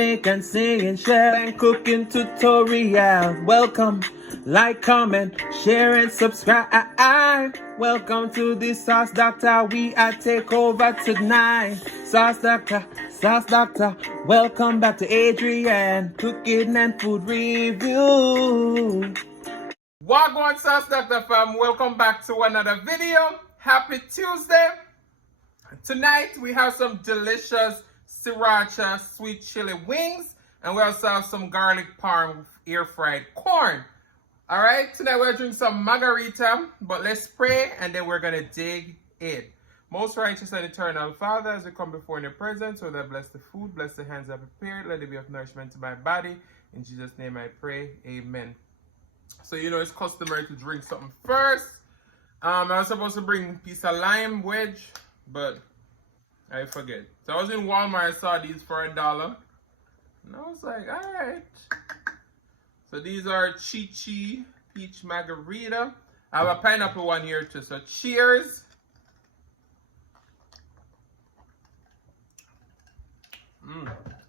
Make and sing and share and cooking tutorial. Welcome, like, comment, share and subscribe. Welcome to the Sauce Dackta. We are take over tonight. Sauce Dackta. Welcome back to Adrian, cooking and food review. Wagwan Sauce Dackta fam, welcome back to another video. Happy Tuesday. Tonight we have some delicious sriracha sweet chili wings, and we also have some garlic parm air fried corn. All right, tonight we're doing some margarita, but let's pray and then we're gonna dig in. Most righteous and eternal Father, as we come before in your presence, so that bless the food, bless the hands that prepared, let it be of nourishment to my body. In Jesus' name I pray, amen. So you know it's customary to drink something first. I was supposed to bring a piece of lime wedge, but I forget. So I was in Walmart, I saw these for $1. And I was like, alright. So these are Chi Peach Margarita. I have a pineapple one here too, so cheers.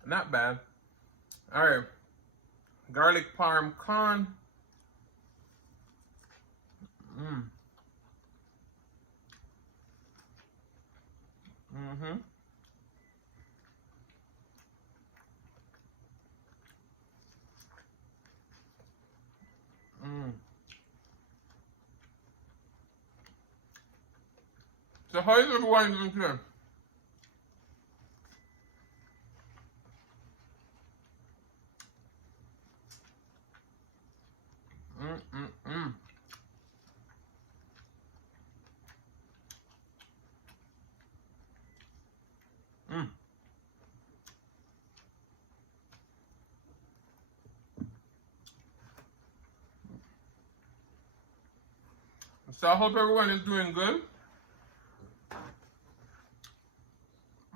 Not bad. Alright. Garlic parm corn. So how is everyone doing today? So I hope everyone is doing good.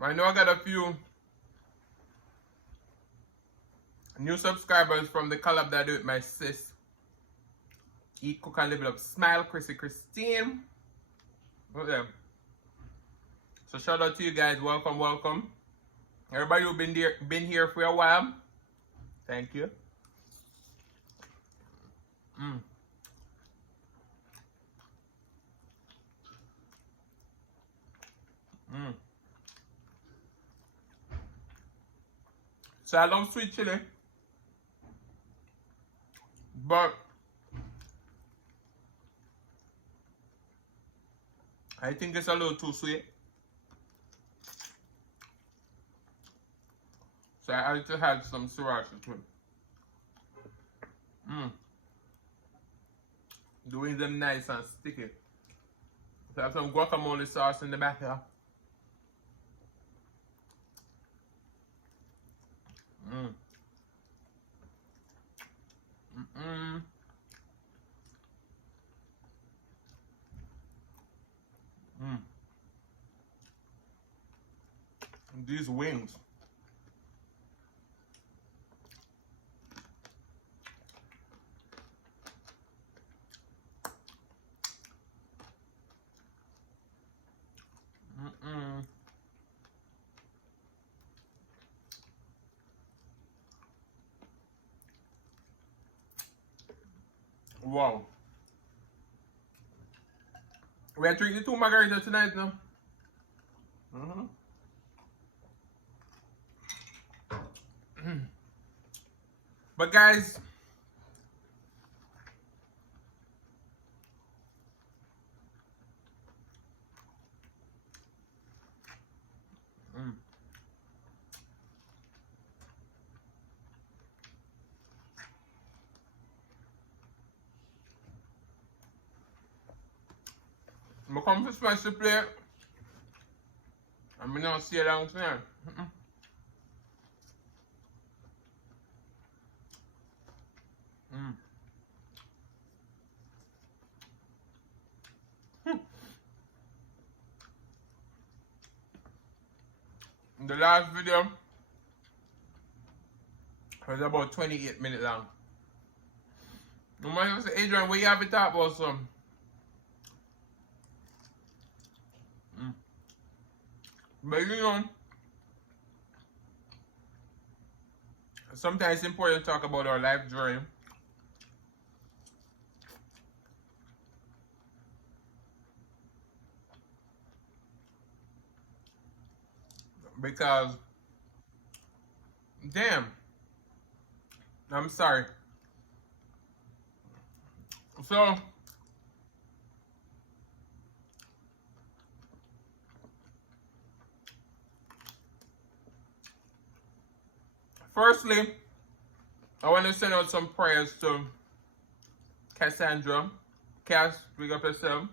I know I got a few new subscribers from the collab that I do with my sis. Eat, Cook and Live It Up. Smile, Krissy, Christine. Okay. So shout out to you guys. Welcome, welcome. Everybody who's been here for a while. Thank you. So I love sweet chili, but I think it's a little too sweet. So I had to have some sriracha too. Doing them nice and sticky. So I have some guacamole sauce in the back here. These wings. Wow. We are drinking 2 margaritas tonight now. But guys, I'm come to smash the plate. I'm not see it down tonight. The last video was about 28 minutes long. No matter say, Adrian, where you have it talk about some? But you know, Sometimes it's important to talk about our life journey. Because, damn, I'm sorry. So, firstly, I want to send out some prayers to Cassandra. Cass, big up yourself.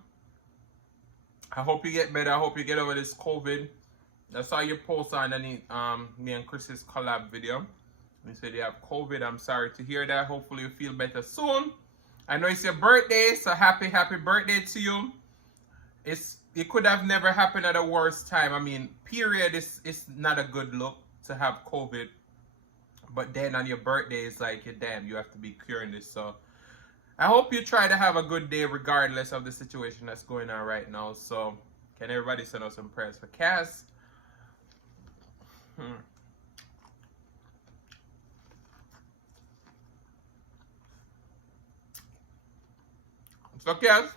I hope you get better. I hope you get over this COVID. I saw your post on me and Chris's collab video. You said you have COVID. I'm sorry to hear that. Hopefully you feel better soon. I know it's your birthday, so happy birthday to you. It could have never happened at a worse time. I mean, period, it's not a good look to have COVID. But then on your birthday, it's like, damn, you have to be curing this. So I hope you try to have a good day regardless of the situation that's going on right now. So can everybody send us some prayers for Cass? So Cass,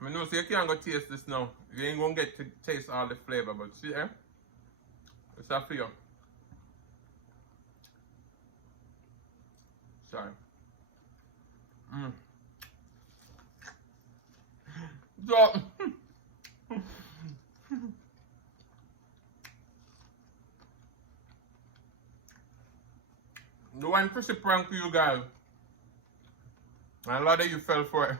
I know so you can't go taste this now. You ain't gonna get to taste all the flavor, but see, it's up for you. Sorry. So, the one Krissy prank for you guys, and a lot of you fell for it.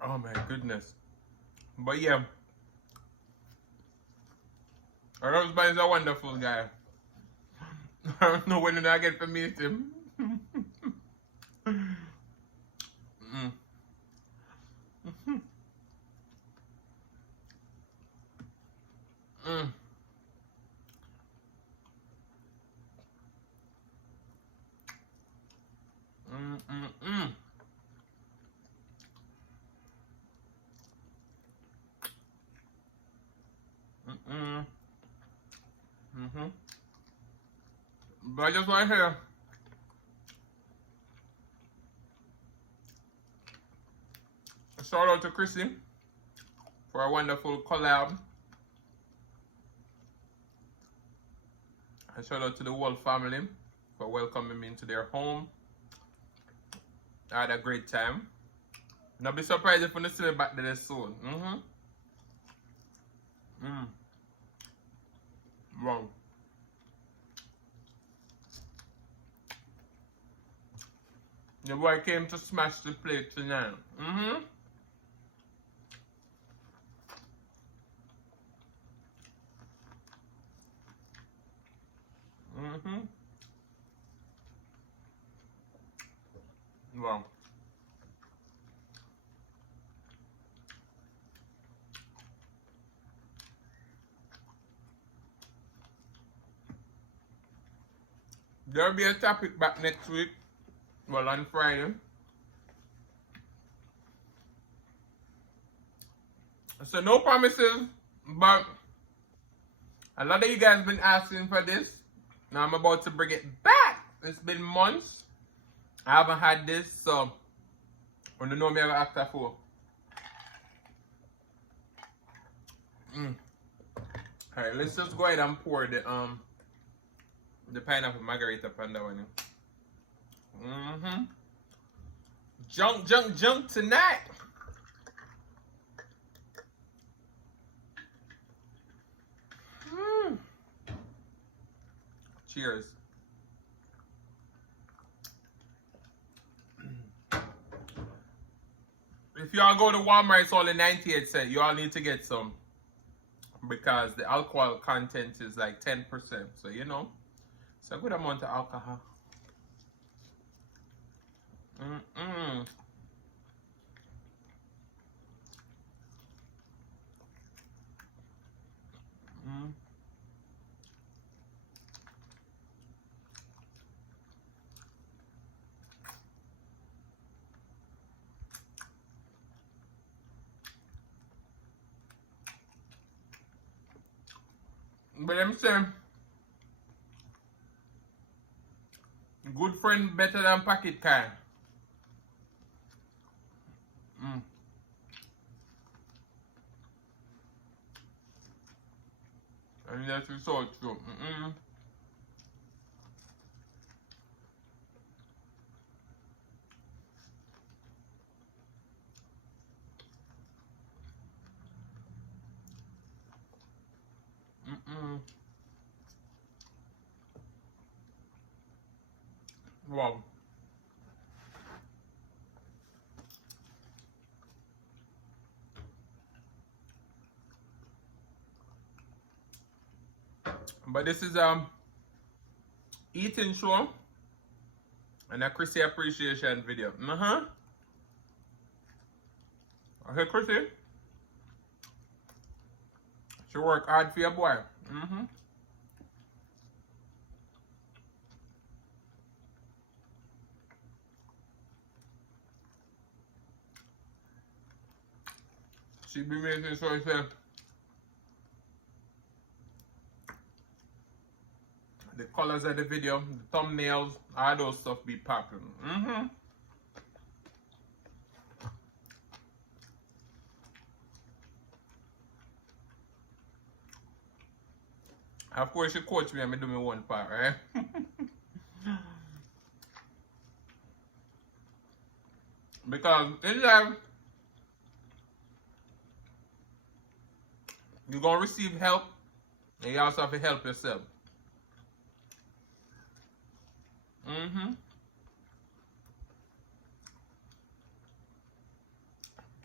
Oh my goodness. But yeah, our husband is a wonderful guy. I don't know when I get to meet him. But I just want to hear a shout out to Krissy for a wonderful collab. A shout out to the whole family for welcoming me into their home. I had a great time. Now be surprised if we see me back there soon. Wow. The boy came to smash the plate tonight. Wow. There'll be a topic back next week. Well, on Friday. So no promises, but a lot of you guys been asking for this. Now I'm about to bring it back. It's been months. I haven't had this, so I don't know me ever after for. Alright, let's just go ahead and pour the pineapple margarita on that one. Junk tonight. Cheers. If y'all go to Walmart, it's only 98 cents. You all need to get some because the alcohol content is like 10%. So you know, it's a good amount of alcohol. But them say, good friend better than pocket kind. And that's so true. Wow. But this is eating show and a Krissy appreciation video. Okay, Krissy. She work hard for your boy. She be making sure she say the colors of the video, the thumbnails, all those stuff be popping. Of course, she coach me and me do me one part, right? Because in life, you're going to receive help, and you also have to help yourself.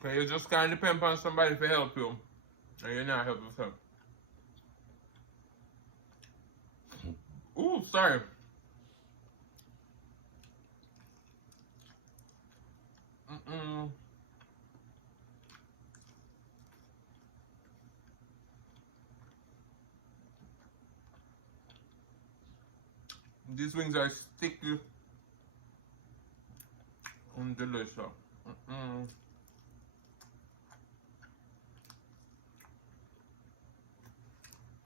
So you just can't depend on somebody to help you, and you're not helping yourself. Ooh, sorry. These wings are sticky and delicious.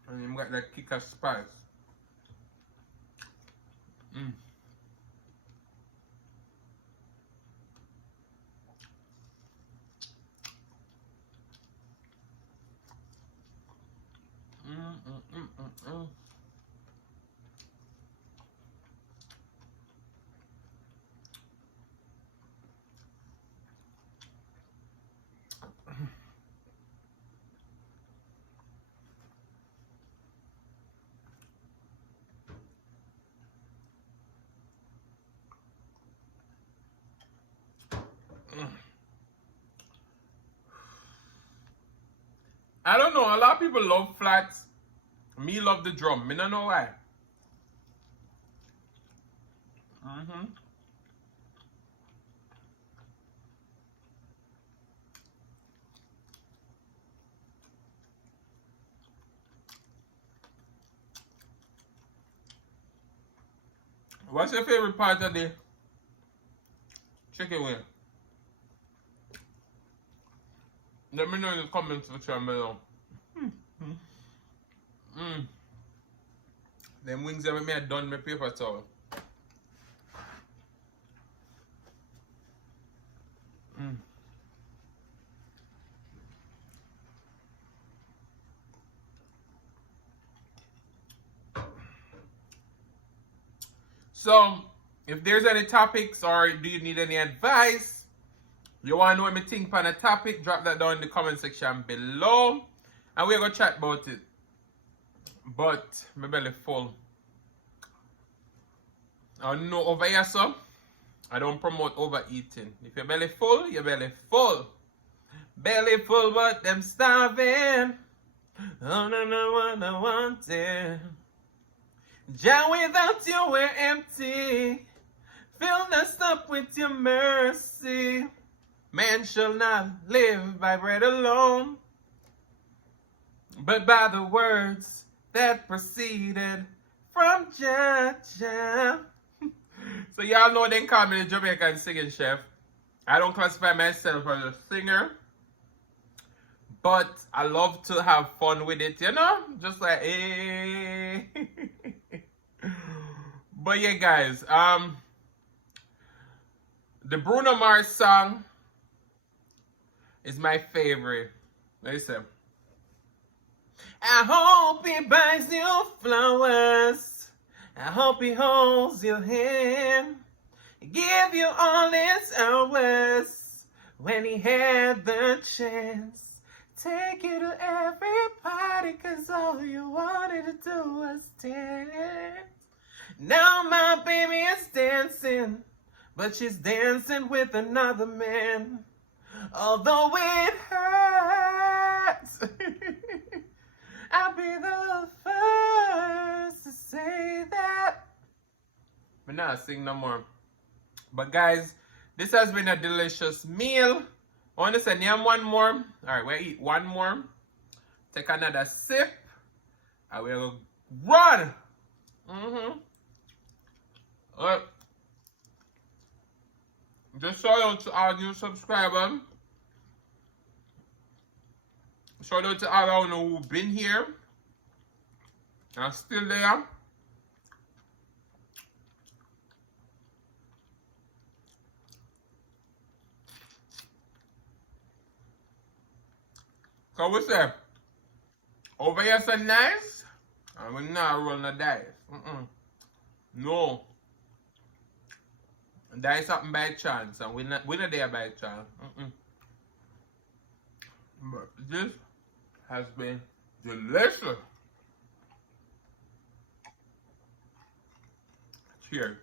And you got that kick of spice. I don't know, a lot of people love flats. Me love the drum. Me don't know why. What's your favorite part of the chicken wing? Let me know in the comments section below. Them wings that me had done my paper towel. So, if there's any topics or do you need any advice, you want to know what me think on a topic, drop that down in the comment section below. And we're going to chat about it. But, my belly full. I know over here, so I don't promote overeating. If your belly full, your belly full. Belly full, but them starving. Oh, no, what I wanted. Jah, without you, we're empty. Fill us up with your mercy. Man shall not live by bread alone, but by the words that proceeded from Jah. So y'all know they call me the Jamaican singing chef. I don't classify myself as a singer, but I love to have fun with it, you know? Just like, eh. But yeah, guys, the Bruno Mars song is my favorite. Listen. I hope he buys you flowers. I hope he holds your hand. Give you all his hours when he had the chance. Take you to every party, cause all you wanted to do was dance. Now my baby is dancing, but she's dancing with another man. Although it hurts, I'll be the first to say that. But now sing no more. But guys, this has been a delicious meal. I want to say name one more. Alright, we'll eat one more. Take another sip. I will run. Alright. Just shout out to all new subscribers. Shout out to all who've been here and still there. So we say, over here so nice, and we're not rolling the dice. No. Dice happen by chance, and we're not there by chance. But this has been delicious. Cheers.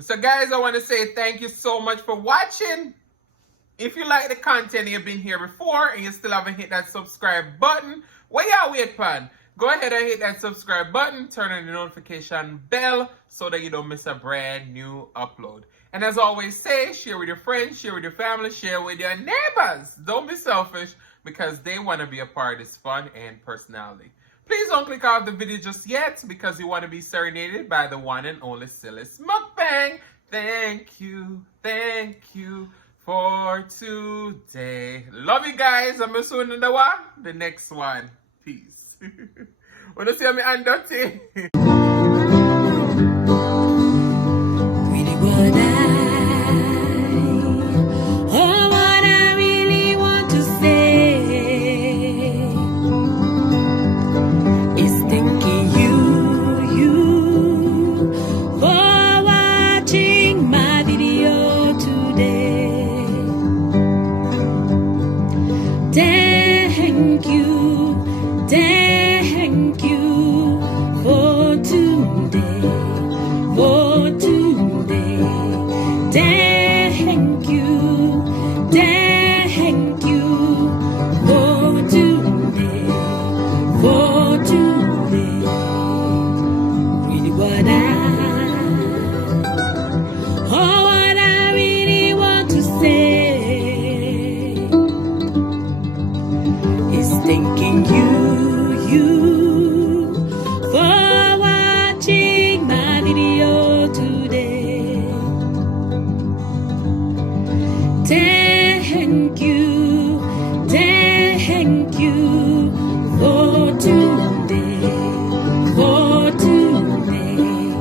So guys, I want to say thank you so much for watching. If you like the content and you've been here before and you still haven't hit that subscribe button, what y'all wait for? Go ahead and hit that subscribe button, turn on the notification bell so that you don't miss a brand new upload. And as I always say, share with your friends, share with your family, share with your neighbors. Don't be selfish because they want to be a part of this fun and personality. Please don't click off the video just yet because you want to be serenaded by the one and only silliest mukbang. Thank you for today. Love you guys. I'm soon in the next one. Peace. Wanna see me and dirty? What I really want to say is thanking you for watching my video today. Thank you for today, for today. Thank you for today, for today. Really what I really want to say is thanking you for watching my video today. Thank you for today, for today.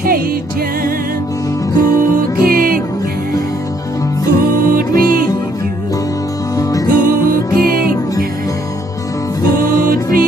Adrian, cooking and food review, cooking and food review.